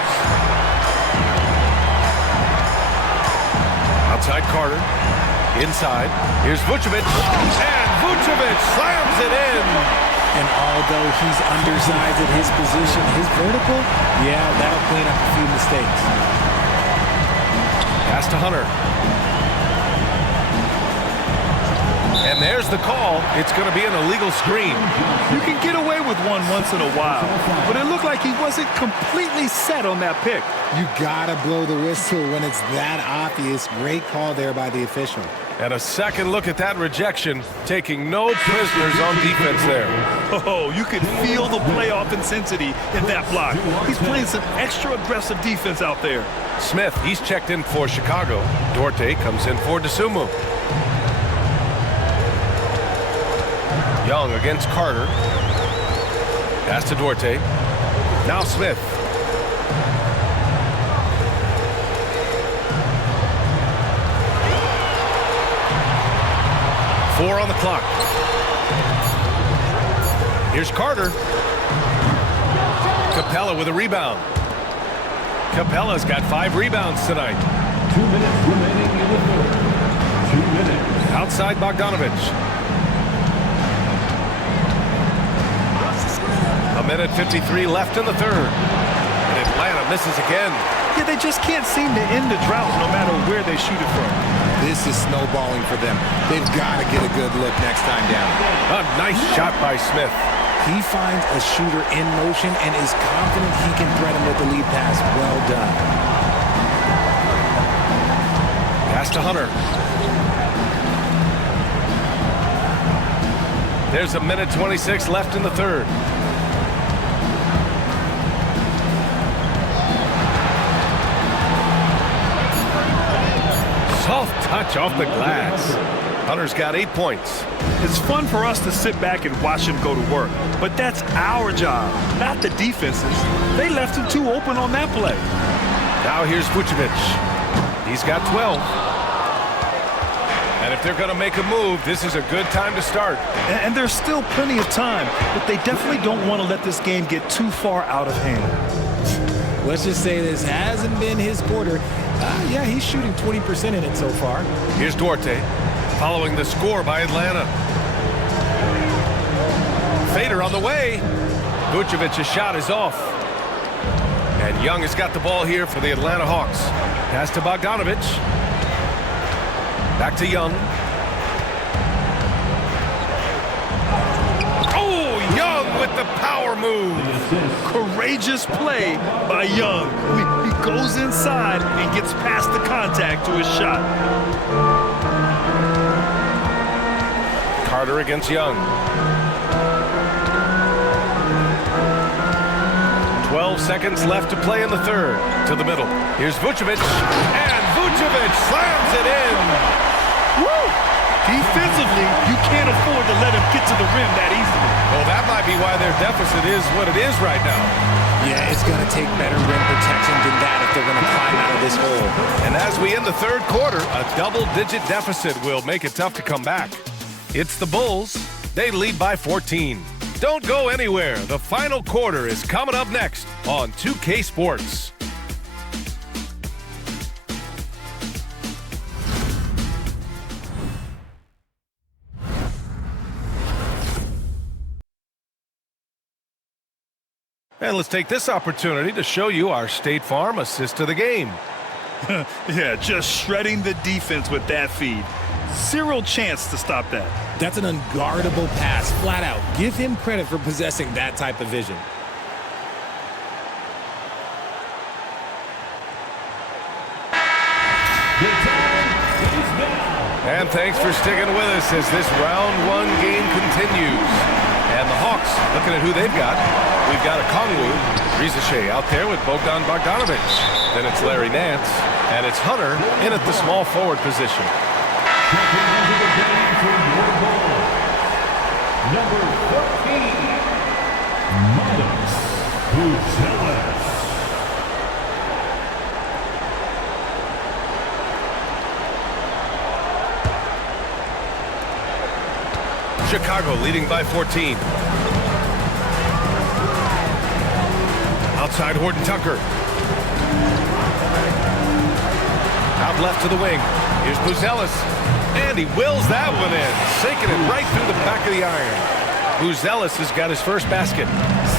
Outside Carter. Inside. Here's Vucevic. And Vucevic slams it in. And although he's undersized at his position, his vertical, yeah, that'll clean up a few mistakes. Pass to Hunter. And there's the call. It's going to be an illegal screen. You can get away with one once in a while, but it looked like he wasn't completely set on that pick. You gotta blow the whistle when it's that obvious. Great call there by the official. And a second look at that rejection, taking no prisoners on defense there. Oh, you could feel the playoff intensity in that block. He's playing some extra aggressive defense out there. Smith, he's checked in for Chicago. Duarte comes in for Nasumu. Young against Carter. Pass to Duarte. Now Smith. Four on the clock. Here's Carter. Capella with a rebound. Capella's got 5 rebounds tonight. 2 minutes remaining in the third. 2 minutes. Outside Bogdanovich. A minute 53 left in the third. And Atlanta misses again. Yeah, they just can't seem to end the drought no matter where they shoot it from. This is snowballing for them. They've got to get a good look next time down. A nice shot by Smith. He finds a shooter in motion and is confident he can thread him with the lead pass. Well done. Pass to Hunter. There's a minute 26 left in the third. Soft touch off the glass. Hunter's got 8 points. It's fun for us to sit back and watch him go to work, but that's our job, not the defense's. They left him too open on that play. Now here's Vucevic. He's got 12. And if they're going to make a move, this is a good time to start. And there's still plenty of time, but they definitely don't want to let this game get too far out of hand. Let's just say this hasn't been his quarter. Yeah, he's shooting 20% in it so far. Here's Duarte, following the score by Atlanta. Fader on the way. Vucevic's shot is off. And Young has got the ball here for the Atlanta Hawks. Pass to Bogdanovic. Back to Young. Oh, Young with the power move. Courageous play by Young. He goes inside and gets past the contact to his shot. Carter against Young. 12 seconds left to play in the third. To the middle. Here's Vucevic. And Vucevic slams it in. Woo! Defensively, you can't afford to let him get to the rim that easily. Well, that might be why their deficit is what it is right now. Yeah, it's going to take better rim protection than that if they're going to climb out of this hole. And as we end the third quarter, a double-digit deficit will make it tough to come back. It's the Bulls. They lead by 14. Don't go anywhere. The final quarter is coming up next on 2K Sports. And let's take this opportunity to show you our State Farm assist to the game. Yeah, just shredding the defense with that feed. Zero chance to stop that. That's an unguardable pass, flat out. Give him credit for possessing that type of vision. And thanks for sticking with us as this round one game continues. And the Hawks, looking at who they've got. We've got a Kongwu, Rizache out there with Bogdan Bogdanovic. Then it's Larry Nance, and it's Hunter in at the small forward position. Number 14, Miles Buzelis. Chicago leading by 14. Outside Horton Tucker. Out left to the wing. Here's Buzelis. And he wills that one in. Sinking it right through the back of the iron. Buzelis has got his first basket.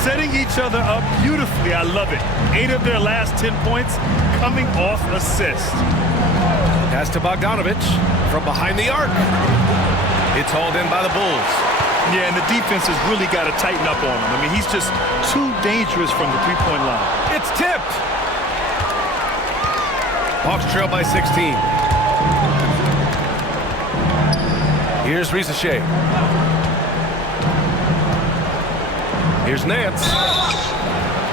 Setting each other up beautifully. I love it. 8 of their last 10 points coming off assist. Pass to Bogdanovic from behind the arc. It's hauled in by the Bulls. Yeah, and the defense has really got to tighten up on him. I mean, he's just too dangerous from the three-point line. It's tipped. Hawks trail by 16. Here's Rizache. Here's Nance.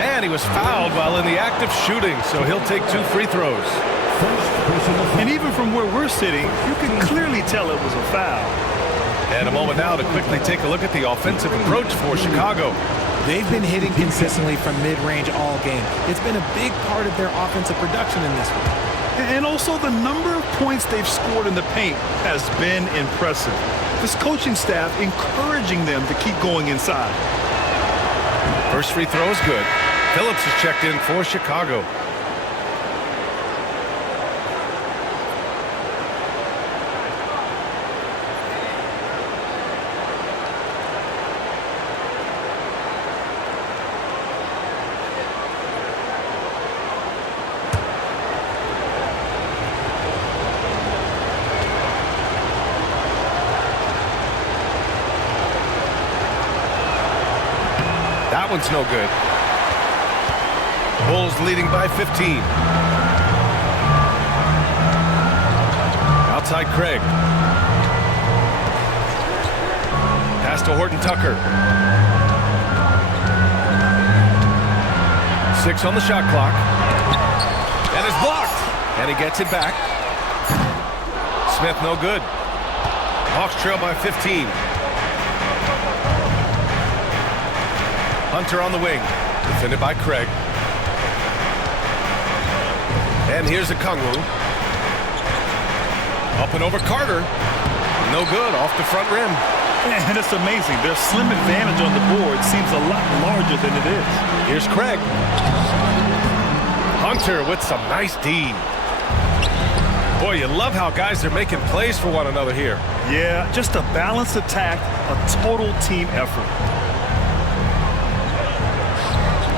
And he was fouled while in the act of shooting, so he'll take 2 free throws. And even from where we're sitting, you can clearly tell it was a foul. And a moment now to quickly take a look at the offensive approach for Chicago. They've been hitting consistently from mid-range all game. It's been a big part of their offensive production in this one. And also the number of points they've scored in the paint has been impressive. This coaching staff encouraging them to keep going inside. First free throw is good. Phillips is checked in for Chicago. That one's no good. Bulls leading by 15. Outside Craig. Pass Pass to Horton Tucker. 6 on the shot clock. And it's blocked. And he gets it back. Smith no good. Hawks trail by 15. Hunter on the wing. Defended by Craig. And here's Okongwu. Up and over Carter. No good, off the front rim. And it's amazing. Their slim advantage on the board seems a lot larger than it is. Here's Craig. Hunter with some nice D. Boy, you love how guys are making plays for one another here. Yeah, just a balanced attack, a total team effort.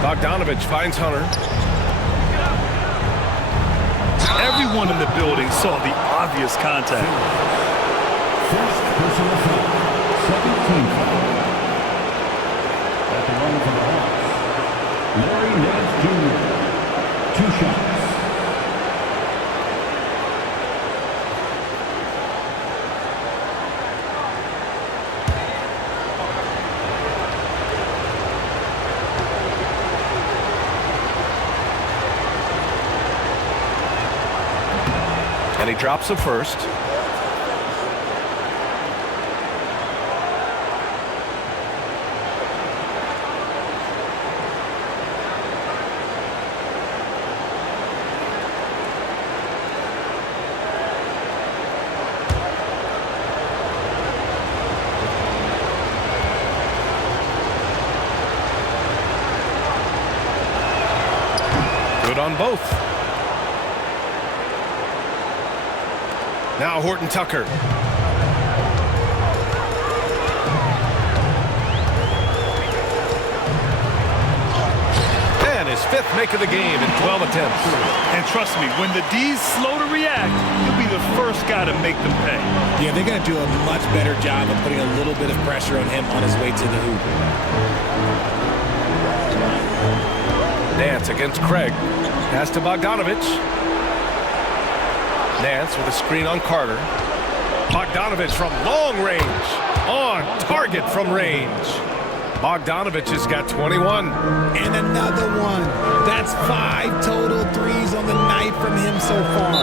Bogdanovich finds Hunter. Everyone in the building saw the obvious contact. First personal foul, 17 foul. At the line for the Hawks, Larry Nance Jr. 2 shots. And he drops the first. Good on both. Now Horton Tucker. And his 5th make of the game in 12 attempts. And trust me, when the D's slow to react, he'll be the first guy to make them pay. Yeah, they're going to do a much better job of putting a little bit of pressure on him on his way to the hoop. Nance against Craig. Pass to Bogdanovich. Nance with a screen on Carter. Bogdanovich from long range. On target from range. Bogdanovich has got 21. And another one. That's 5 total threes on the night from him so far.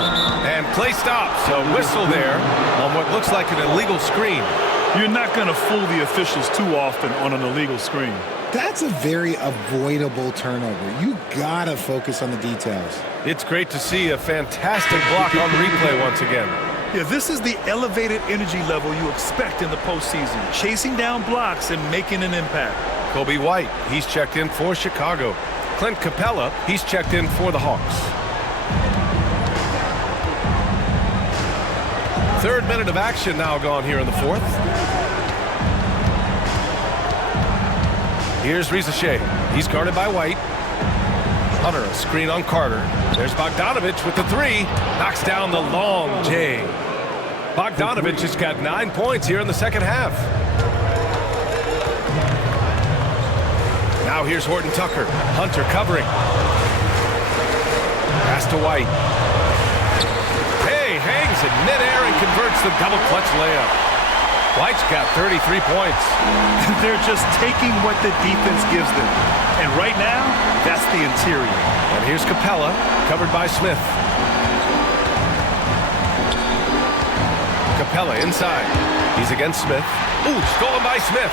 And play stops. A whistle there on what looks like an illegal screen. You're not going to fool the officials too often on an illegal screen. That's a very avoidable turnover. You gotta focus on the details. It's great to see a fantastic block on replay once again. Yeah, this is the elevated energy level you expect in the postseason. Chasing down blocks and making an impact. Kobe White, he's checked in for Chicago. Clint Capella, he's checked in for the Hawks. 3rd minute of action now gone here in the 4th. Here's Rizachet. He's guarded by White. Hunter, a screen on Carter. There's Bogdanovich with the 3. Knocks down the long J. Bogdanovich has got 9 points here in the 2nd half. Now here's Horton Tucker. Hunter covering. Pass to White. Hey, hangs in midair and converts the double clutch layup. White's got 33 points. They're just taking what the defense gives them. And right now, that's the interior. And here's Capella, covered by Smith. Capella inside. He's against Smith. Ooh, stolen by Smith.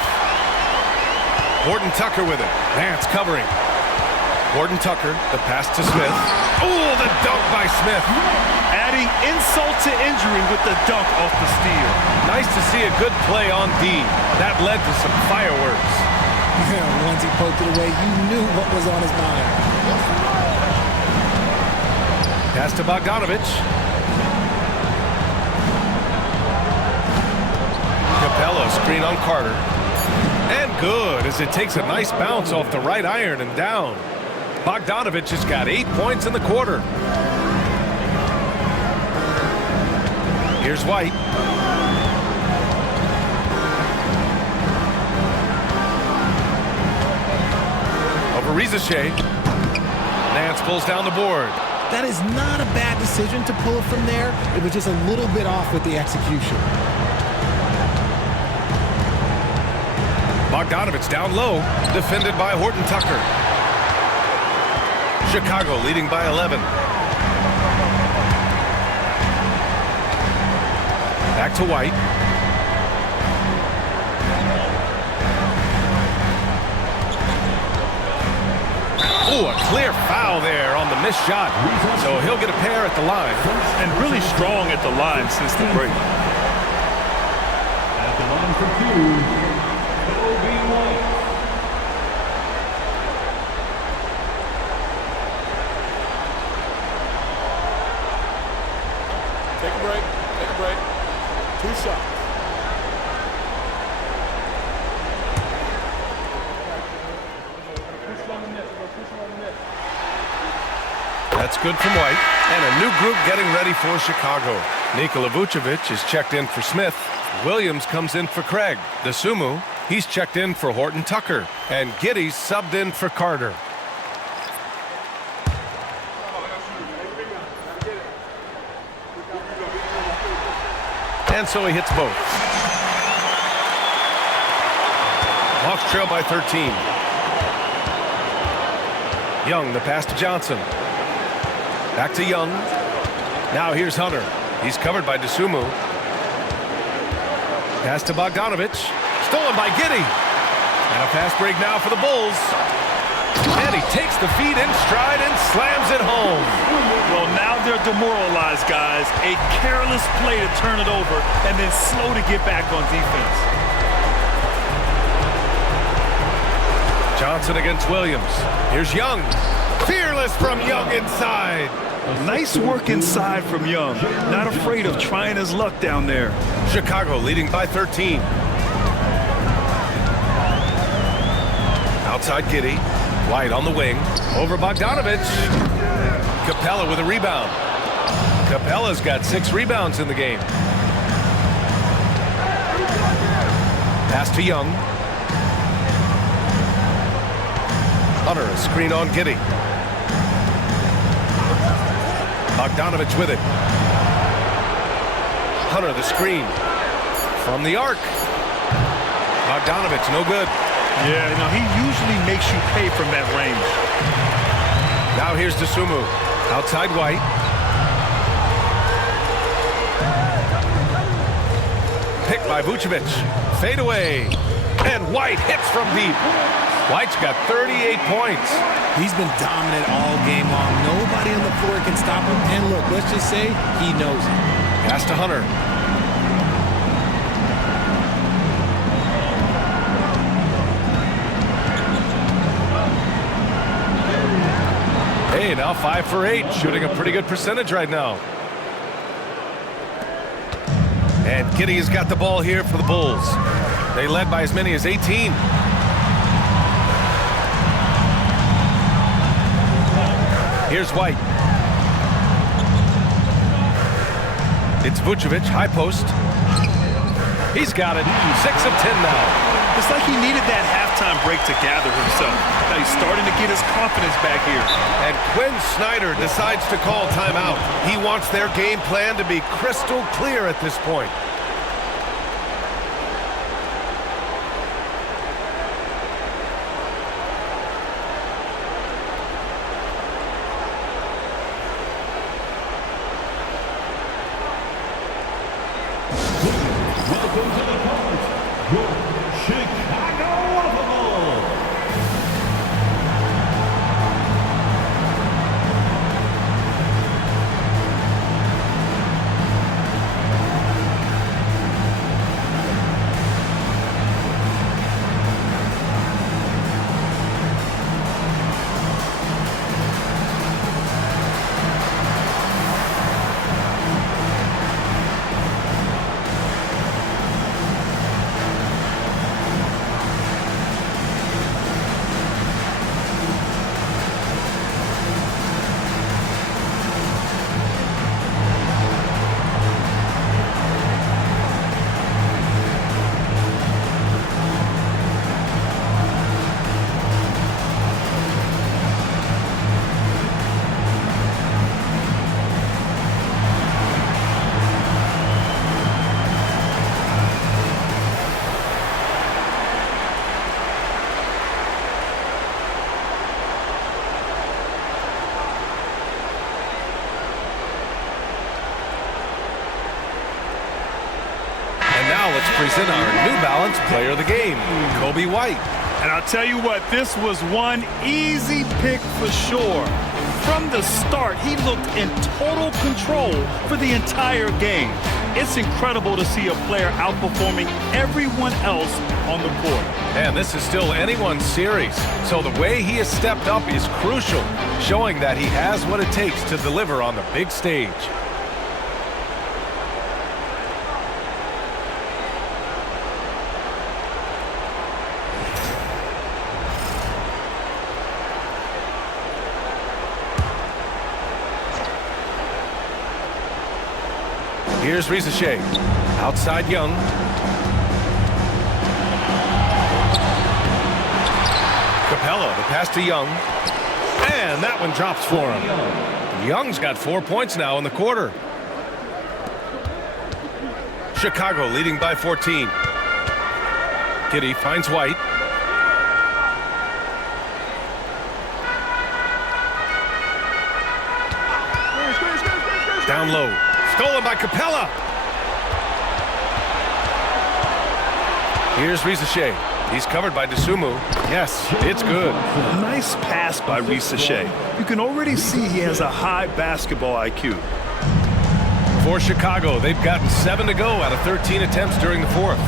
Horton Tucker with it. Nance covering. Horton Tucker, the pass to Smith. Ooh, the dunk by Smith. Adding insult to injury with the dunk off the steal. Nice to see a good play on D. That led to some fireworks. Yeah, once he poked it away, you knew what was on his mind. Pass to Bogdanovich. Capella, screen on Carter. And good, as it takes a nice bounce off the right iron and down. Bogdanovich has got 8 points in the quarter. Here's White. Over Rizachet. Nance pulls down the board. That is not a bad decision to pull it from there. It was just a little bit off with the execution. Bogdanovich down low, defended by Horton Tucker. Chicago leading by 11. Back to White. Oh, a clear foul there on the missed shot. So he'll get a pair at the line. And really strong at the line since the break. At the line for two, Kobe White. Take a break. Take a break. 2 shots. That's good from White. And a new group getting ready for Chicago. Nikola Vucevic is checked in for Smith. Williams comes in for Craig. Dosunmu, he's checked in for Horton Tucker. And Giddey's subbed in for Carter. And so he hits both. Hawks trail by 13. Young, the pass to Johnson. Back to Young. Now here's Hunter. He's covered by Dosunmu. Pass to Bogdanovich. Stolen by Giddey. And a fast break now for the Bulls. And he takes the feed in stride and slams it home. Well, now they're demoralized, guys. A careless play to turn it over and then slow to get back on defense. Johnson against Williams. Here's Young. Fearless from Young inside. Nice work inside from Young. Not afraid of trying his luck down there. Chicago leading by 13. Outside Giddey. White on the wing. Over Bogdanovich. Capella with a rebound. Capella's got 6 rebounds in the game. Pass to Young. Hunter, a screen on Giddey. Bogdanovich with it. Hunter, the screen. From the arc. Bogdanovich, no good. Yeah, no, he usually makes you pay from that range. Now here's Dosunmu. Outside White. Picked by Vucevic. Fade away. And White hits from deep. White's got 38 points. He's been dominant all game long. Nobody on the floor can stop him. And look, let's just say he knows it. Pass to Hunter. Hey, now 5 for 8, shooting a pretty good percentage right now. And Giddey's got the ball here for the Bulls. They led by as many as 18. Here's White. It's Vucevic, high post. He's got it. 6 of 10 now. It's like he needed that halftime break to gather himself. Now he's starting to get his confidence back here. And Quinn Snyder decides to call timeout. He wants their game plan to be crystal clear at this point. Welcome to the court, your Chicago Bulls. Now let's present our New Balance Player of the Game, Coby White. And I'll tell you what, this was one easy pick for sure. From the start, he looked in total control for the entire game. It's incredible to see a player outperforming everyone else on the court. And this is still anyone's series, so the way he has stepped up is crucial, showing that he has what it takes to deliver on the big stage. Here's Ricochet. Outside Young. Capella, the pass to Young. And that one drops for him. Young's got 4 points now in the quarter. Chicago leading by 14. Kitty finds White. Down low. Stolen by Capella. Here's Ricochet. He's covered by Dosunmu. Yes, it's good. Nice pass by Ricochet. You can already see he has a high basketball IQ. For Chicago, they've gotten 7 to go out of 13 attempts during the fourth.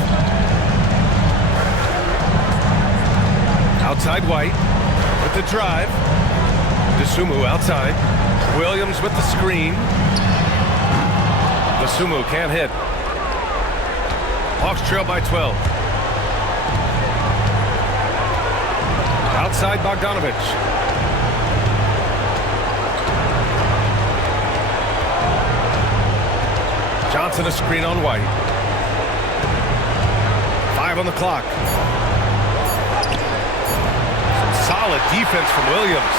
Outside White with the drive. Dosunmu outside. Williams with the screen. Dosunmu can't hit. Hawks trail by 12. Outside Bogdanovich. Johnson a screen on White. 5 on the clock. Solid defense from Williams.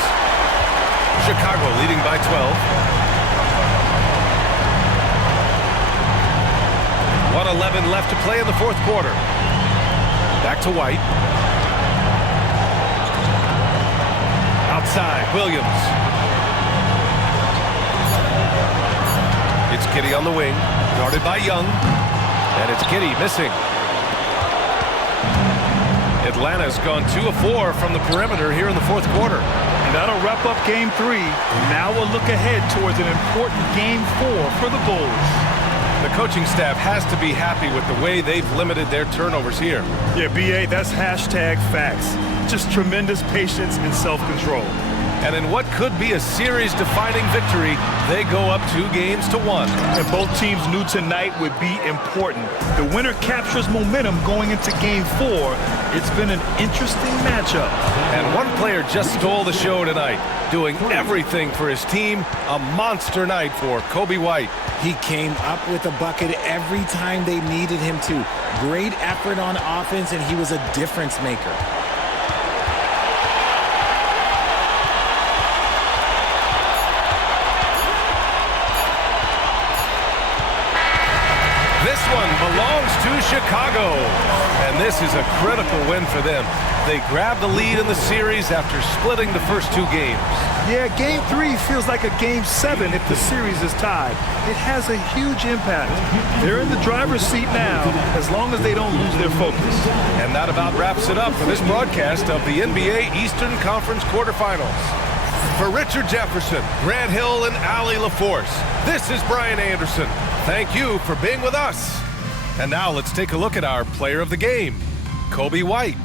Chicago leading by 12. 1:11 left to play in the fourth quarter. Back to White. Outside, Williams. It's Kitty on the wing, guarded by Young. And it's Kitty missing. Atlanta's gone 2 of 4 from the perimeter here in the fourth quarter. And that'll wrap up game 3. Now we'll look ahead towards an important game 4 for the Bulls. The coaching staff has to be happy with the way they've limited their turnovers here. Yeah, BA, that's hashtag facts. Just tremendous patience and self-control. And in what could be a series-defining victory, they go up 2-1. And both teams knew tonight would be important. The winner captures momentum going into game 4. It's been an interesting matchup. And one player just stole the show tonight, doing everything for his team. A monster night for Coby White. He came up with a bucket every time they needed him to. Great effort on offense, and he was a difference maker. This one belongs to Chicago, and this is a critical win for them. They grabbed the lead in the series after splitting the first 2 games. Yeah, game 3 feels like a game 7 if the series is tied. It has a huge impact. They're in the driver's seat now, as long as they don't lose their focus. And that about wraps it up for this broadcast of the NBA Eastern Conference quarterfinals. For Richard Jefferson, Grant Hill, and Allie LaForce, this is Brian Anderson. Thank you for being with us. And now let's take a look at our player of the game, Coby White.